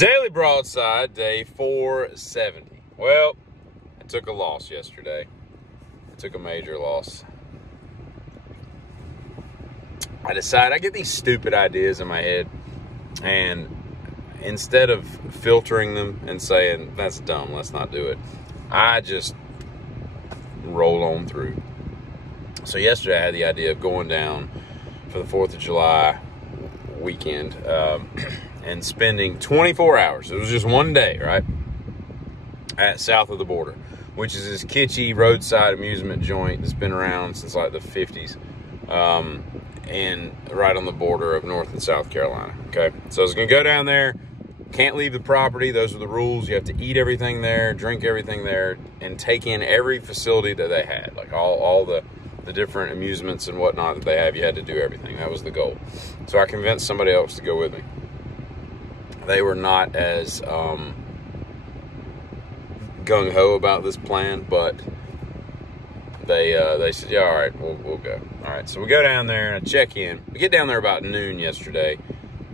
Daily Broadside, day 470. Well, I took a loss yesterday. I took a major loss. I get these stupid ideas in my head, and instead of filtering them and saying, that's dumb, let's not do it, I just roll on through. So yesterday I had the idea of going down for the 4th of July weekend, and spending 24 hours. It was just one day, right? At south of the border, which is this kitschy roadside amusement joint that's been around since like the 50s, and right on the border of North and South Carolina. Okay, so I was gonna go down there. Can't leave the property. Those are the rules. You have to eat everything there, drink everything there, and take in every facility that they had, like all the different amusements and whatnot that they have. You had to do everything. That was the goal. So I convinced somebody else to go with me. They were not as gung-ho about this plan, but they said, yeah, all right, we'll go. All right, so we go down there and I check in. We get down there about noon yesterday,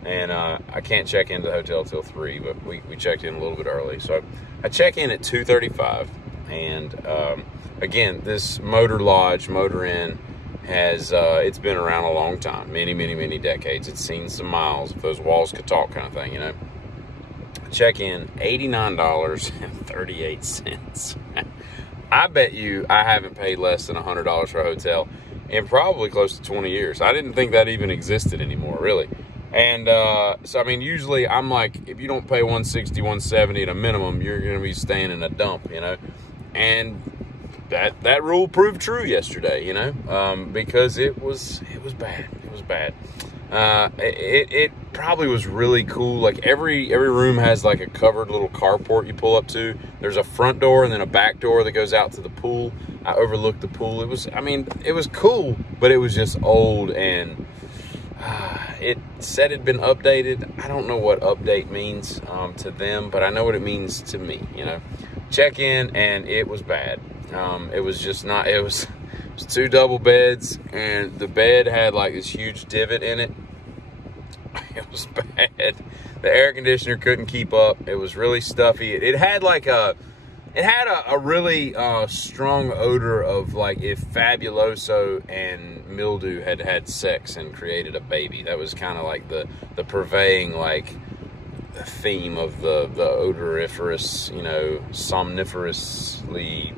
and I can't check into the hotel till 3, but we checked in a little bit early. So I check in at 2:35, and again, this motor inn has it's been around a long time, many decades. It's seen some miles, if those walls could talk kind of thing, you know. Check in, $89.38. I bet you I haven't paid less than $100 for a hotel in probably close to 20 years. I didn't think that even existed anymore, really. And so I mean, usually I'm like, if you don't pay $160, $170 at a minimum, you're going to be staying in a dump, you know. And that rule proved true yesterday, you know, because it was bad. It was bad. It probably was really cool. Like every room has like a covered little carport you pull up to. There's a front door and then a back door that goes out to the pool. I overlooked the pool. It was cool, but it was just old, and it said it'd been updated. I don't know what update means to them, but I know what it means to me, you know. Check in, and it was bad. It was just not, it was 2 double beds, and the bed had like this huge divot in it. It was bad. The air conditioner couldn't keep up. It was really stuffy. It had a really strong odor of like if Fabuloso and Mildew had sex and created a baby. That was kind of like the purveying like the theme of the odoriferous, you know, somniferously.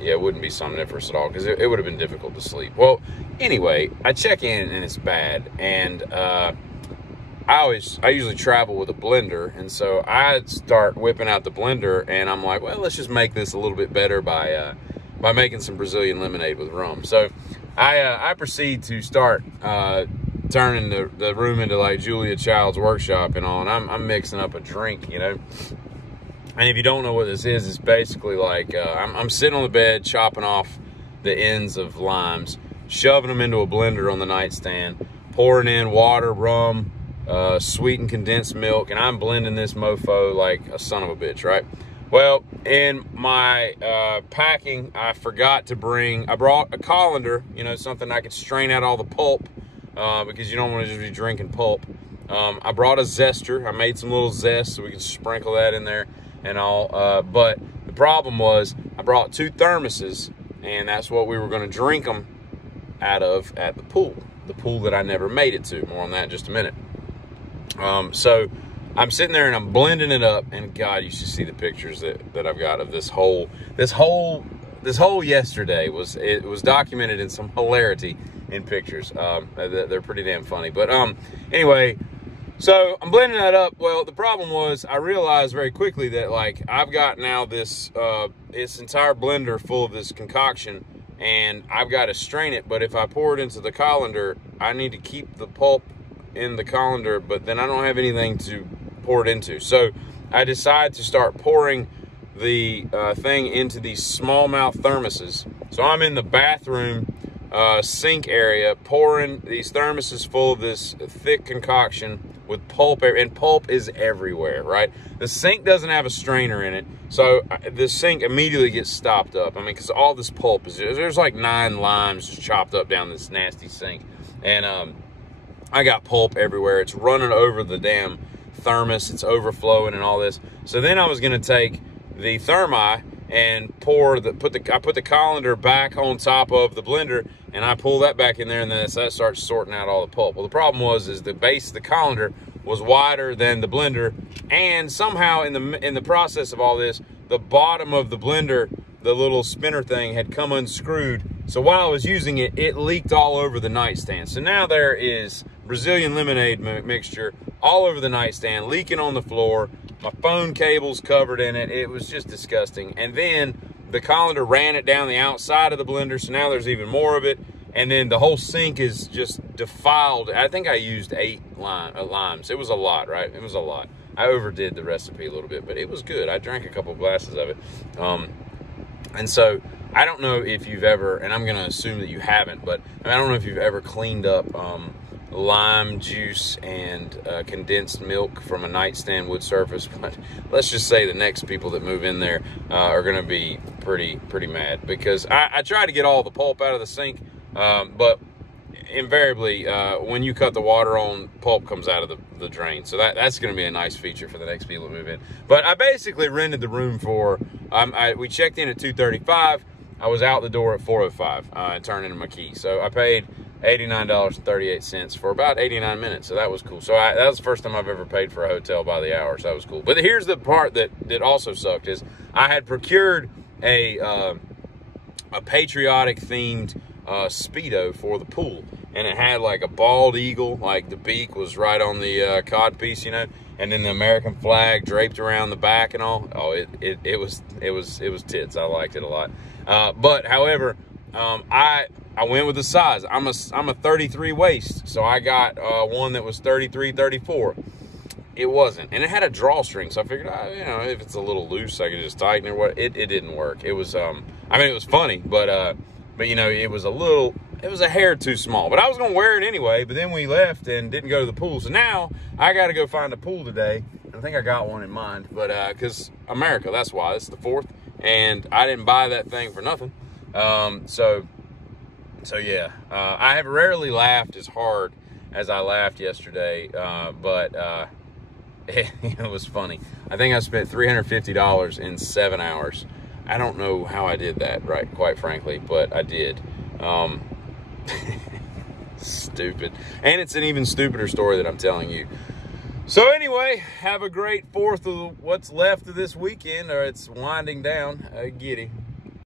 Yeah, it wouldn't be somniferous at all, because it would have been difficult to sleep. Well, anyway, I check in and it's bad, and I usually travel with a blender, and so I start whipping out the blender, and I'm like, well, let's just make this a little bit better by making some Brazilian lemonade with rum. So I proceed to start turning the room into like Julia Child's workshop and all, and I'm mixing up a drink, you know. And if you don't know what this is, it's basically like I'm sitting on the bed chopping off the ends of limes, shoving them into a blender on the nightstand, pouring in water, rum, sweetened condensed milk, and I'm blending this mofo like a son of a bitch, right? Well, in my packing, I brought a colander, you know, something I could strain out all the pulp, because you don't want to just be drinking pulp. I brought a zester. I made some little zest so we could sprinkle that in there and all, but the problem was I brought 2 thermoses, and that's what we were going to drink them out of at the pool that I never made it to. More on that in just a minute. So I'm sitting there and I'm blending it up, and God, you should see the pictures that I've got of this whole yesterday. It was documented in some hilarity in pictures. They're pretty damn funny, but anyway, so I'm blending that up. Well, the problem was I realized very quickly that like I've got now this entire blender full of this concoction, and I've got to strain it. But if I pour it into the colander, I need to keep the pulp in the colander, but then I don't have anything to pour it into. So I decided to start pouring the thing into these smallmouth thermoses. So I'm in the bathroom sink area pouring these thermoses full of this thick concoction with pulp, and pulp is everywhere, right? The sink doesn't have a strainer in it, so the sink immediately gets stopped up. I mean, because all this pulp there's like 9 limes just chopped up down this nasty sink, and I got pulp everywhere. It's running over the damn thermos, it's overflowing and all this. So then I was going to take the thermi and I put the colander back on top of the blender, and I pull that back in there, and then that starts sorting out all the pulp. Well, the problem is the base of the colander was wider than the blender, and somehow in the process of all this, the bottom of the blender, the little spinner thing, had come unscrewed. So while I was using it, it leaked all over the nightstand. So now there is Brazilian lemonade mixture all over the nightstand, leaking on the floor. My phone cable's covered in it. It was just disgusting. And then the colander ran it down the outside of the blender, so now there's even more of it. And then the whole sink is just defiled. I think I used 8 limes. It was a lot, right? It was a lot. I overdid the recipe a little bit, but it was good. I drank a couple glasses of it. And so I don't know if you've ever, and I'm going to assume that you haven't, but I don't know if you've ever cleaned up lime juice and condensed milk from a nightstand wood surface, but let's just say the next people that move in there are going to be pretty mad, because I try to get all the pulp out of the sink, but invariably when you cut the water on, pulp comes out of the drain. So that's going to be a nice feature for the next people that move in. But I basically rented the room for we checked in at 2:35. I was out the door at 4:05 turning in my key. So I paid $89.38 for about 89 minutes. So that was cool. So that was the first time I've ever paid for a hotel by the hour. So that was cool. But here's the part that also sucked, is I had procured a patriotic themed Speedo for the pool, and it had like a bald eagle, like the beak was right on the cod piece, you know, and then the American flag draped around the back and all. Oh, it was tits. I liked it a lot. But however, I went with the size. I'm a 33 waist, so I got one that was 33, 34. It wasn't, and it had a drawstring, so I figured, you know, if it's a little loose, I could just tighten it. What it didn't work. It was, I mean, it was funny, but you know, it was a hair too small. But I was gonna wear it anyway. But then we left and didn't go to the pool, so now I got to go find a pool today. I think I got one in mind, but because America, that's why. It's the 4th, and I didn't buy that thing for nothing. So yeah, I have rarely laughed as hard as I laughed yesterday, but it was funny. I think I spent $350 in 7 hours. I don't know how I did that, right, quite frankly, but I did. Stupid. And it's an even stupider story that I'm telling you. So anyway, have a great 4th of what's left of this weekend, or it's winding down. Giddy.